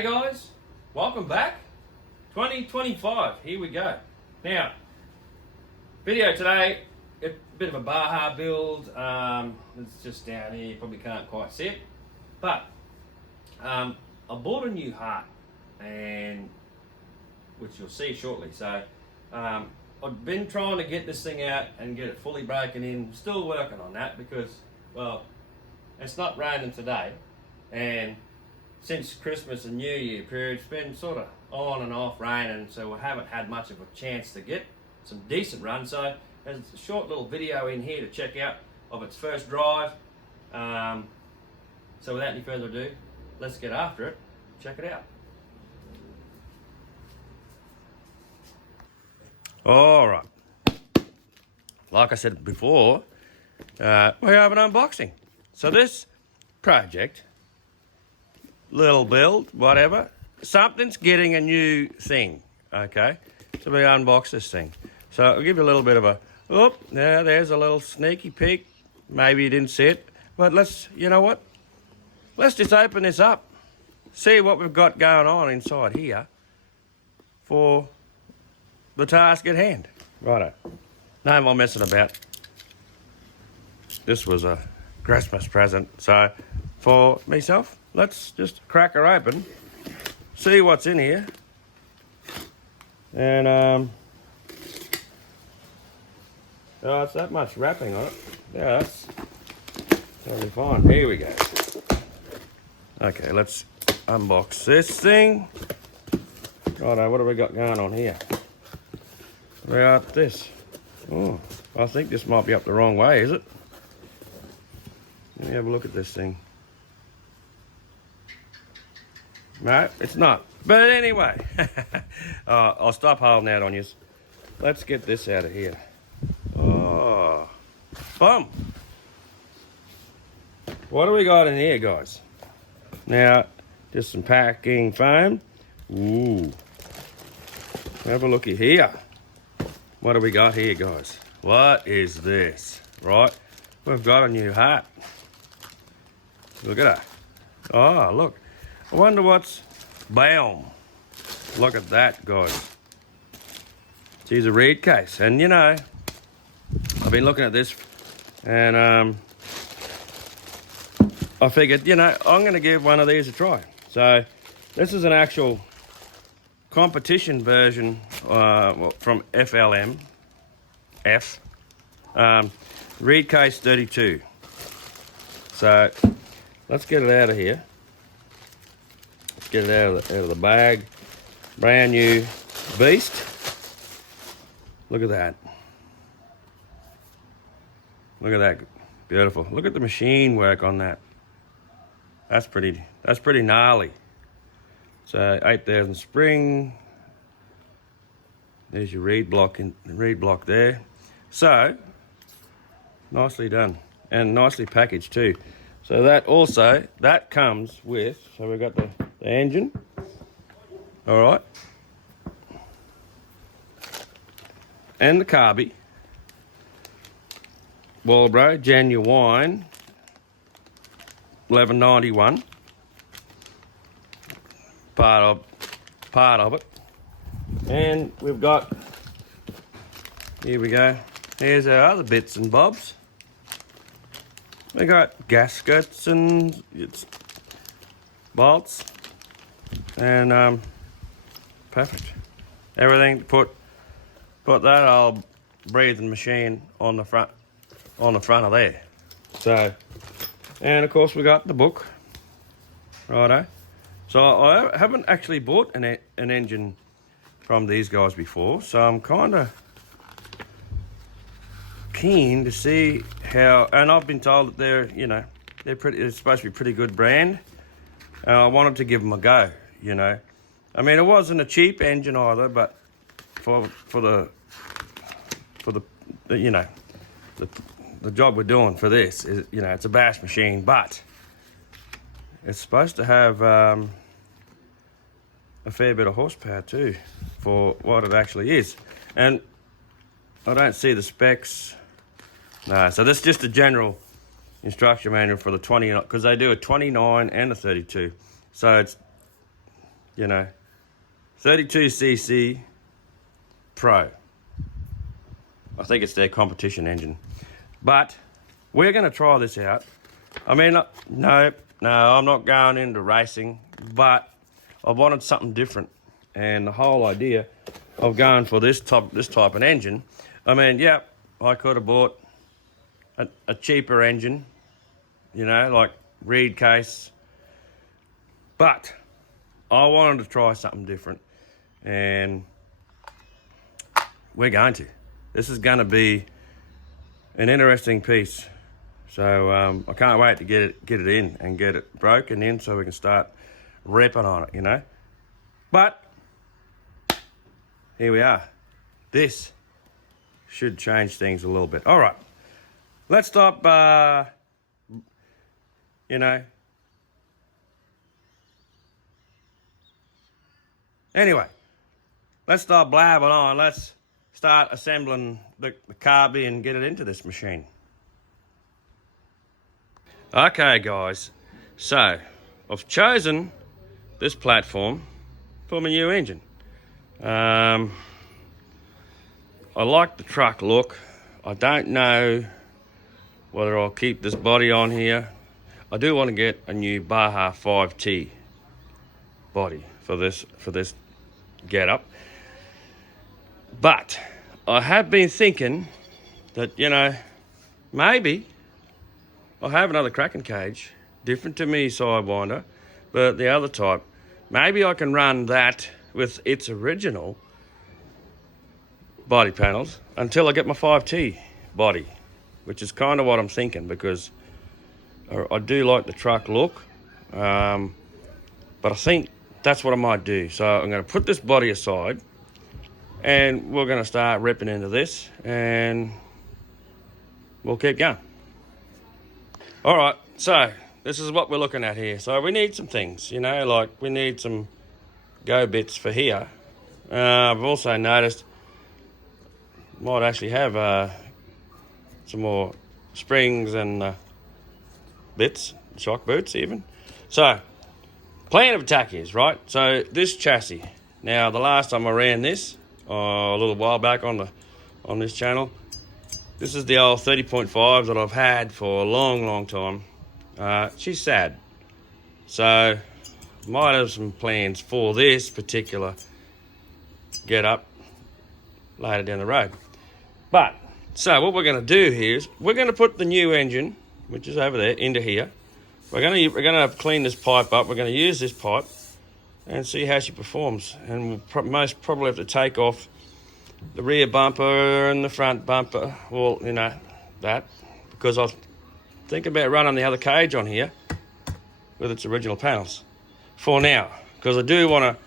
G'day guys, welcome back. 2025, here we go. Now, video today, a bit of a Baja build. It's just down here, you probably can't quite see it. But I bought a new heart, and which you'll see shortly. So I've been trying to get this thing out and get it fully broken in. Still working on that because, well, it's not raining today, and since Christmas and New Year period, it's been sort of on and off raining, so we haven't had much of a chance to get some decent runs. So there's a short little video in here to check out of its first drive. So without any further ado, let's get after it. Check it out. All right. Like I said before, we have an unboxing. So this project, little build, whatever, something's getting a new thing, okay? So we unbox this thing. So I'll give you a little bit of a, there's a little sneaky peek. Maybe you didn't see it, but you know what? Let's just open this up, see what we've got going on inside here for the task at hand. Righto. No more messing about. This was a Christmas present, so for myself, let's just crack her open, see what's in here, and oh, it's that much wrapping on it. Yeah, that's totally fine. Here we go. Okay, let's unbox this thing. Righto, what have we got going on here? We got this. Oh, I think this might be up the wrong way, is it? Let me have a look at this thing. No, it's not. But anyway, I'll stop holding out on you. Let's get this out of here. Oh, boom. What do we got in here, guys? Now, just some packing foam. Ooh. Have a looky here. What do we got here, guys? What is this? Right, we've got a new hat. Look at that. Oh, look. I wonder what's boom. Look at that, guys. She's a reed case, and you know, I've been looking at this, and I figured, you know, I'm going to give one of these a try. So this is an actual competition version from FLM, reed case 32. So let's get it out of here. Get it out of the bag. Brand new beast. Look at that. Look at that. Beautiful. Look at the machine work on that. That's pretty gnarly. So 8,000 spring. There's your reed block there. So nicely done and nicely packaged too. So that comes with, so we've got the engine, all right, and the carby, Marlboro Genuine 1191, part of it, and we've got, here we go, here's our other bits and bobs. We got gaskets and bolts and perfect. Everything. Put that old breathing machine on the front of there. So, and of course we got the book. Righto. So I haven't actually bought an engine from these guys before, so I'm kind of keen to see how, and I've been told that they're supposed to be a pretty good brand. I wanted to give them a go, you know. I mean, it wasn't a cheap engine either, but for the you know, the job we're doing for this is, you know, it's a bash machine, but it's supposed to have a fair bit of horsepower too for what it actually is. And I don't see the specs. No, so that's just a general instruction manual for the 20, because they do a 29 and a 32. So it's you know, 32cc Pro. I think it's their competition engine. But we're going to try this out. I mean, no, I'm not going into racing, but I wanted something different. And the whole idea of going for this type of engine, I mean, yeah, I could have bought a cheaper engine, you know, like reed case. But I wanted to try something different. And we're going to. This is going to be an interesting piece. So I can't wait to get it in and get it broken in so we can start repping on it, you know. But here we are. This should change things a little bit. All right, let's stop, you know. Anyway, let's stop blabbing on. Let's start assembling the carby and get it into this machine. Okay, guys. So, I've chosen this platform for my new engine. I like the truck look. I don't know whether I'll keep this body on here. I do want to get a new Baja 5T body for this getup. But I have been thinking that, you know, maybe I'll have another cracking cage, different to me Sidewinder, but the other type. Maybe I can run that with its original body panels until I get my 5T body, which is kind of what I'm thinking, because I do like the truck look, but I think that's what I might do. So I'm going to put this body aside and we're going to start ripping into this and we'll keep going. All right, so this is what we're looking at here. So we need some things, you know, like we need some go bits for here. I've also noticed might actually have some more springs and bits, shock boots even. So plan of attack is, right, so this chassis. Now the last time I ran this, a little while back on this channel, this is the old 30.5 that I've had for a long time. She's sad, so might have some plans for this particular get up later down the road. But so what we're going to do here is we're going to put the new engine, which is over there, into here. We're going to clean this pipe up. We're going to use this pipe and see how she performs. And we'll most probably have to take off the rear bumper and the front bumper, well, you know, that, because I think about running the other cage on here with its original panels for now, because I do want to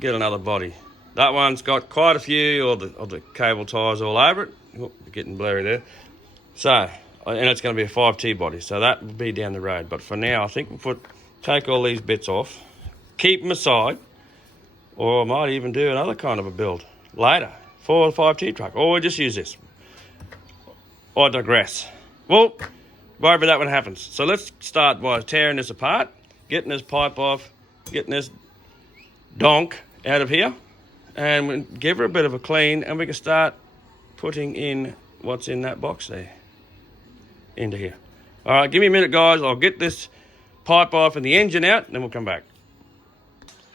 get another body. That one's got quite a few of the cable ties all over it. Oh, getting blurry there. So, and it's going to be a 5T body, so that will be down the road. But for now, I think we'll take all these bits off, keep them aside, or I might even do another kind of a build later for the 5T truck, or we'll just use this. I digress. Well, wherever that one happens. So let's start by tearing this apart, getting this pipe off, getting this donk out of here, and we'll give her a bit of a clean, and we can start putting in what's in that box there into here. All right, give me a minute, guys. I'll get this pipe off and the engine out, and then we'll come back.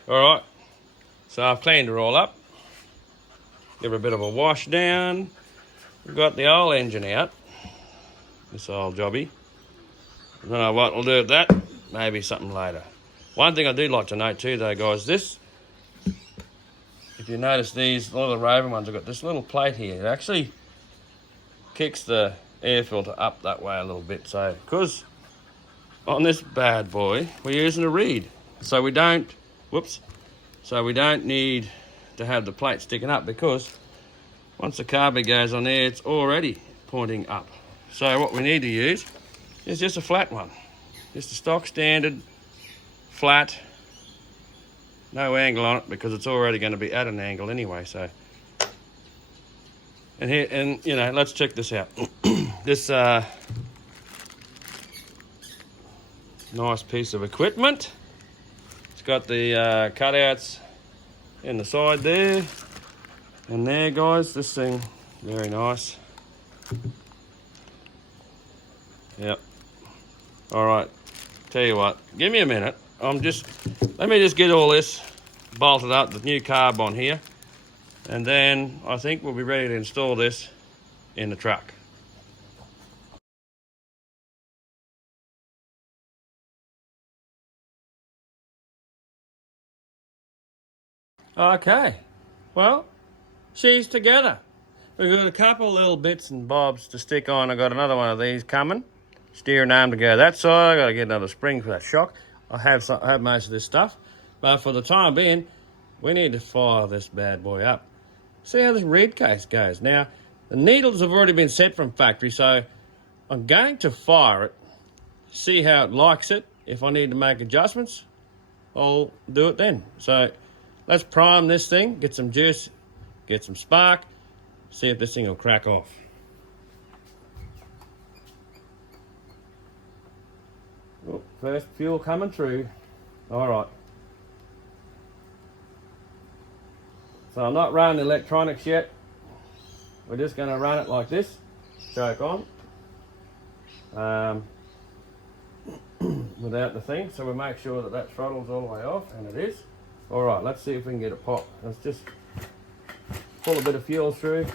All right, so I've cleaned her all up. Give her a bit of a wash down. We've got the old engine out, this old jobby. I don't know what we'll do with that. Maybe something later. One thing I do like to note too, though, guys, this, if you notice these, a lot of the Raven ones have got this little plate here. It actually kicks the air filter up that way a little bit. So, because on this bad boy, we're using a reed. So we don't, so we don't need to have the plate sticking up, because once the carby goes on there, it's already pointing up. So what we need to use is just a flat one. Just a stock standard, flat, no angle on it, because it's already going to be at an angle anyway. So, and here, and you know, let's check this out. This nice piece of equipment. It's got the cutouts in the side there and there, guys. This thing, very nice. Yep. All right. Tell you what, give me a minute. Let me just get all this bolted up, the new carb on here, and then I think we'll be ready to install this in the truck. Okay, well, she's together. We've got a couple little bits and bobs to stick on. I've got another one of these coming. Steering arm to go that side. I've got to get another spring for that shock. I have most of this stuff, but for the time being, we need to fire this bad boy up. See how this red case goes. Now, the needles have already been set from factory, so I'm going to fire it, see how it likes it. If I need to make adjustments, I'll do it then. So let's prime this thing, get some juice, get some spark, see if this thing will crack off. Oh, first fuel coming through. All right. So I'm not running electronics yet. We're just going to run it like this. Choke on. Without the thing. So we make sure that that throttle's all the way off, and it is. All right, let's see if we can get it pop. Let's just pull a bit of fuel through.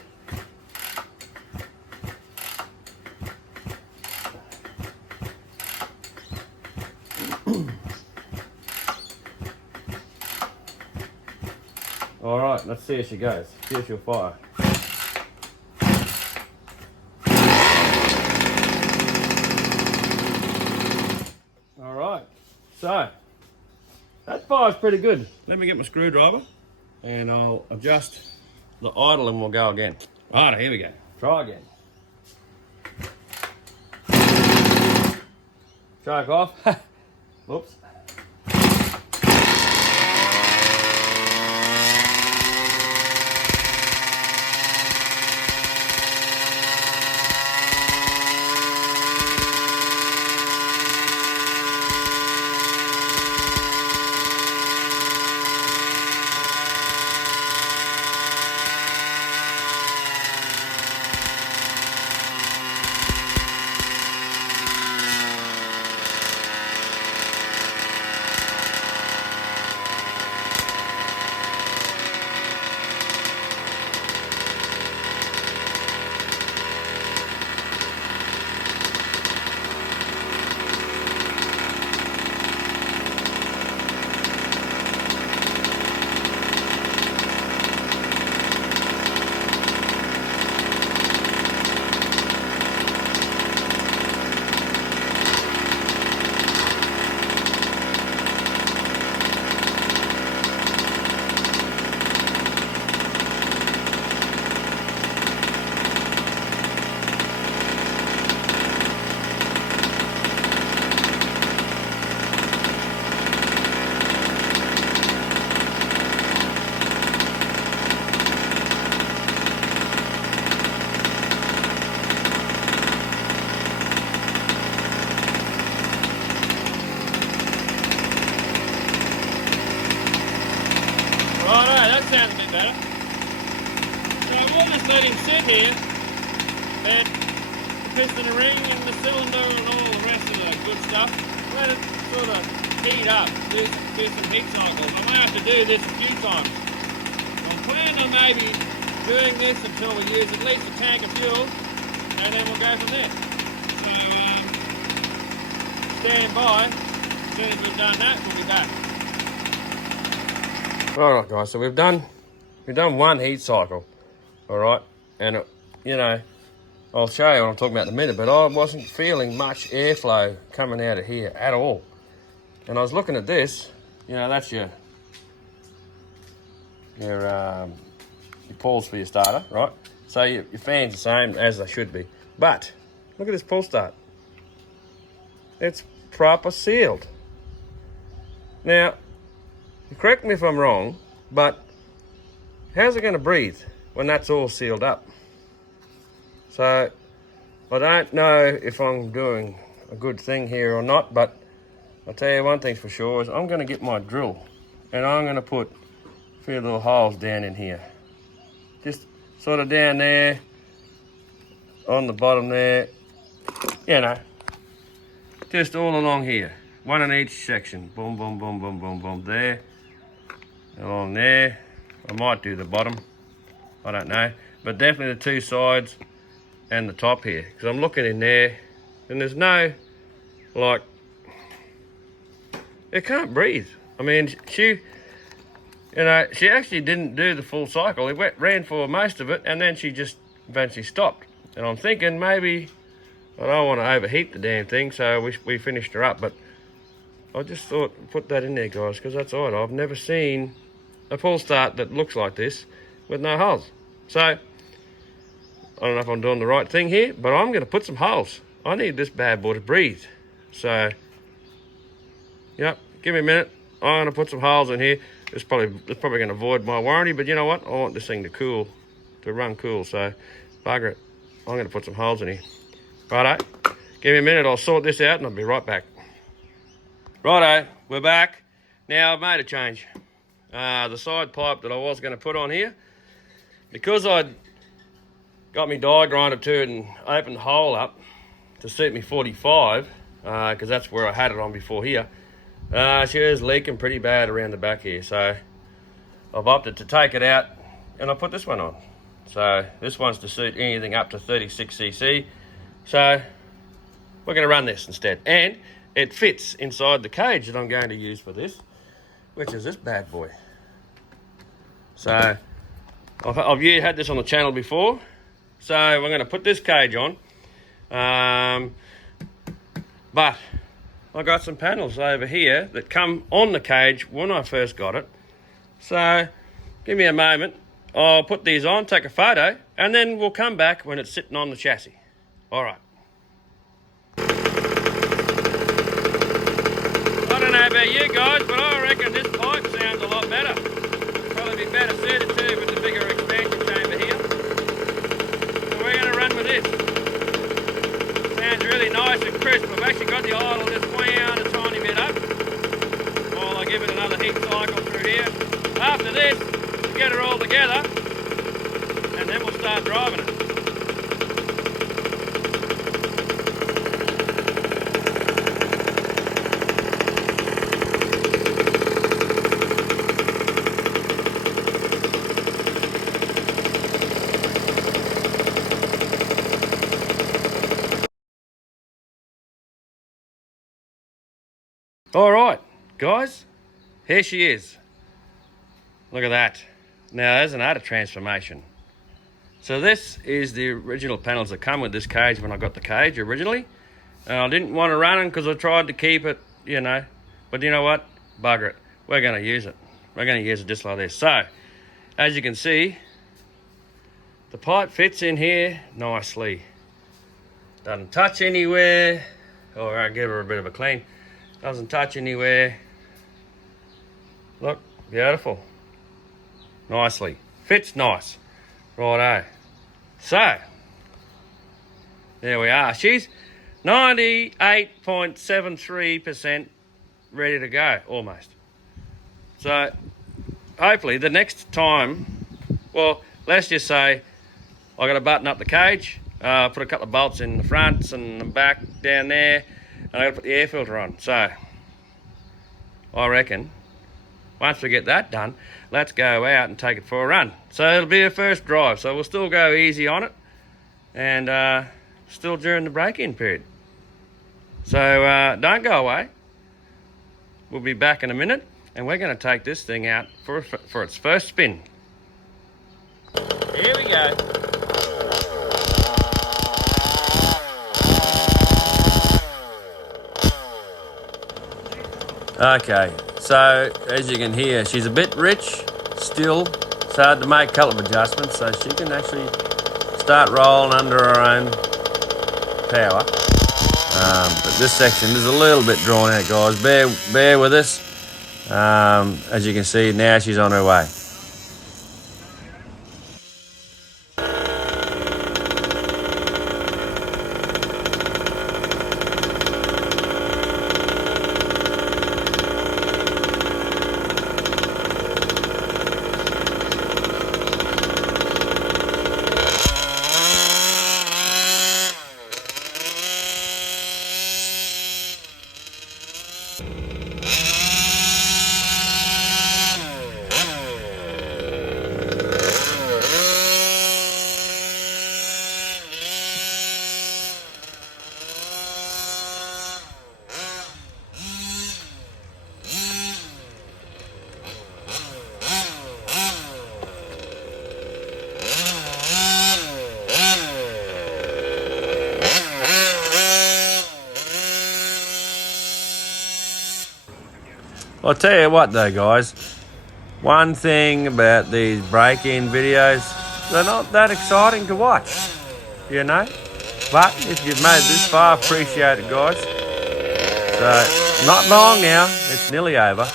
All right, let's see how she goes. See if she'll fire. All right, so that fire's pretty good. Let me get my screwdriver and I'll adjust the idle and we'll go again. All right, here we go. Try again. Choke off. Whoops. Sounds a bit better. So we'll just let him sit here, and the piston ring and the cylinder and all the rest of the good stuff, let it sort of heat up, do some heat cycles. I may have to do this a few times. I'm planning on maybe doing this until we use at least a tank of fuel, and then we'll go from there. So stand by. As soon as we've done that, we'll be back. Alright guys, so we've done one heat cycle, alright, and I'll show you what I'm talking about in a minute, but I wasn't feeling much airflow coming out of here at all. And I was looking at this, that's your pulls for your starter, right? So your fan's the same as they should be. But look at this pull start. It's proper sealed. Now, correct me if I'm wrong, but how's it going to breathe when that's all sealed up? So I don't know if I'm doing a good thing here or not, but I'll tell you one thing's for sure is I'm going to get my drill and I'm going to put a few little holes down in here. Just sort of down there, on the bottom there, you know, just all along here. One in each section. Boom, boom, boom, boom, boom, boom. There, along there. I might do the bottom, I don't know. But definitely the two sides and the top here. Because I'm looking in there and there's no, like, it can't breathe. I mean, she actually didn't do the full cycle. It ran for most of it and then she just eventually stopped. And I'm thinking maybe I don't want to overheat the damn thing, so we finished her up. But I just thought, put that in there, guys, because that's odd. I've never seen a pull start that looks like this with no holes. So I don't know if I'm doing the right thing here, but I'm going to put some holes. I need this bad boy to breathe. So, yep, give me a minute. I'm going to put some holes in here. It's probably going to void my warranty, but you know what? I want this thing to run cool. So, bugger it. I'm going to put some holes in here. Righto. Give me a minute. I'll sort this out and I'll be right back. Righto, we're back. Now I've made a change. The side pipe that I was going to put on here, because I'd got my die grinder to it and opened the hole up to suit me 45, because that's where I had it on before here. She was leaking pretty bad around the back here, so I've opted to take it out and I put this one on. So this one's to suit anything up to 36cc. So we're going to run this instead, and it fits inside the cage that I'm going to use for this, which is this bad boy. So I've had this on the channel before, so we're going to put this cage on. But I got some panels over here that come on the cage when I first got it. So give me a moment. I'll put these on, take a photo, and then we'll come back when it's sitting on the chassis. All right. I don't know about you guys, but I reckon this pipe sounds a lot better. Probably be better suited to with the bigger expansion chamber here. So we're going to run with this. Sounds really nice and crisp. I've actually got the idle just wound a tiny bit up while I give it another heat cycle through here. After this, we'll get her all together and then we'll start driving it. All right, guys, here she is. Look at that. Now, there's another transformation. So this is the original panels that come with this cage when I got the cage originally. And I didn't want to run them because I tried to keep it, you know. But you know what? Bugger it. We're going to use it. We're going to use it just like this. So, as you can see, the pipe fits in here nicely. Doesn't touch anywhere. Or I'll give her a bit of a clean. Doesn't touch anywhere. Look, beautiful. Nicely. Fits nice. Righto. So, there we are. She's 98.73% ready to go, almost. So, hopefully the next time, well, let's just say I got to button up the cage, put a couple of bolts in the fronts and the back down there, and I got to put the air filter on. So, I reckon once we get that done, let's go out and take it for a run. So it'll be a first drive, so we'll still go easy on it, and still during the break-in period. So don't go away. We'll be back in a minute, and we're going to take this thing out for its first spin. Here we go. Okay, so as you can hear, she's a bit rich still. It's hard to make a couple of adjustments, so she can actually start rolling under her own power. But this section is a little bit drawn out, guys. Bear with us. As you can see, now she's on her way. I'll tell you what though, guys. One thing about these break-in videos, they're not that exciting to watch, you know? But if you've made this far, appreciate it, guys. So, not long now. It's nearly over.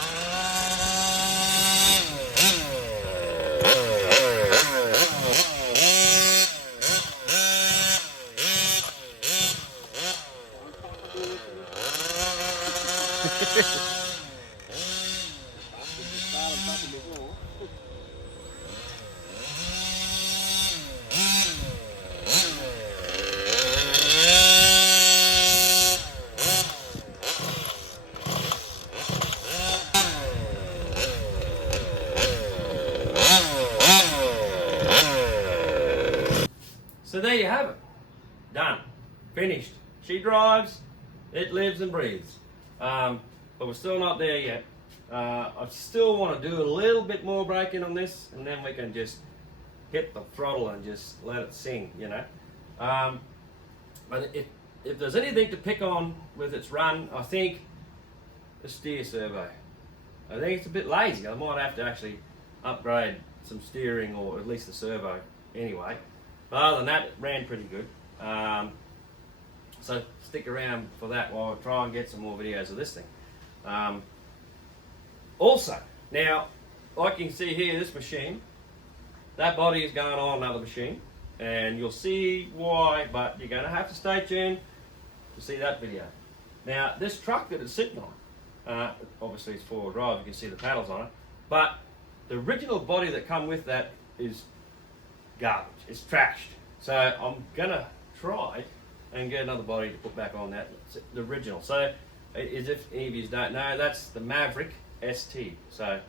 So there you have it. Done. Finished. She drives, it lives and breathes. But we're still not there yet. I still want to do a little bit more braking on this, and then we can just hit the throttle and just let it sing, you know. But if there's anything to pick on with its run, I think the steer servo. I think it's a bit lazy. I might have to actually upgrade some steering, or at least the servo anyway. But other than that, it ran pretty good. So stick around for that while I try and get some more videos of this thing. Also, now, like you can see here, this machine, that body is going on another machine, and you'll see why, but you're going to have to stay tuned to see that video. Now, this truck that it's sitting on, obviously it's four-wheel drive, you can see the paddles on it, but the original body that come with that is garbage, it's trashed. So I'm going to try and get another body to put back on that, the original. So, as if any of you don't know, that's the Maverick ST. So,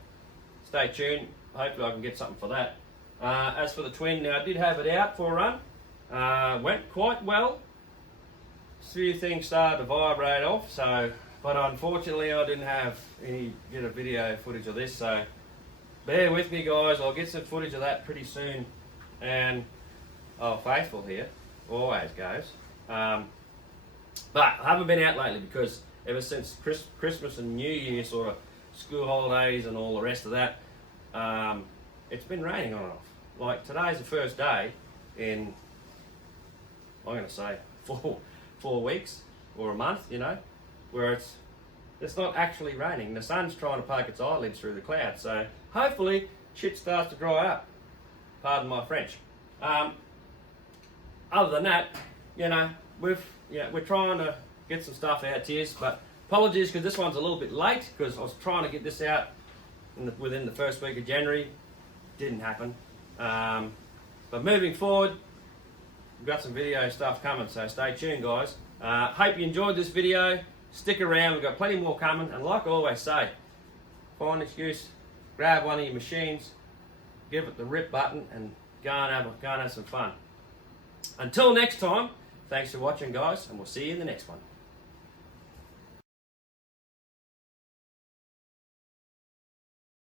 stay tuned. Hopefully I can get something for that. As for the twin, now I did have it out for a run. Went quite well. A few things started to vibrate off, so, but unfortunately I didn't have any bit of video footage of this, so bear with me, guys. I'll get some footage of that pretty soon. And faithful here, always goes. But I haven't been out lately because ever since Christmas and New Year, sort of school holidays and all the rest of that, it's been raining on and off. Like today's the first day in, I'm going to say, 4 weeks or a month, you know, where it's not actually raining. The sun's trying to poke its eyelids through the clouds, so hopefully shit starts to dry up. Pardon my French. Other than that, you know, we're trying to get some stuff out to you, but apologies because this one's a little bit late because I was trying to get this out within the first week of January. Didn't happen. But moving forward, we've got some video stuff coming, so stay tuned, guys. Hope you enjoyed this video. Stick around, we've got plenty more coming, and like I always say, find an excuse, grab one of your machines, give it the rip button, and go and have some fun. Until next time, thanks for watching, guys, and we'll see you in the next one.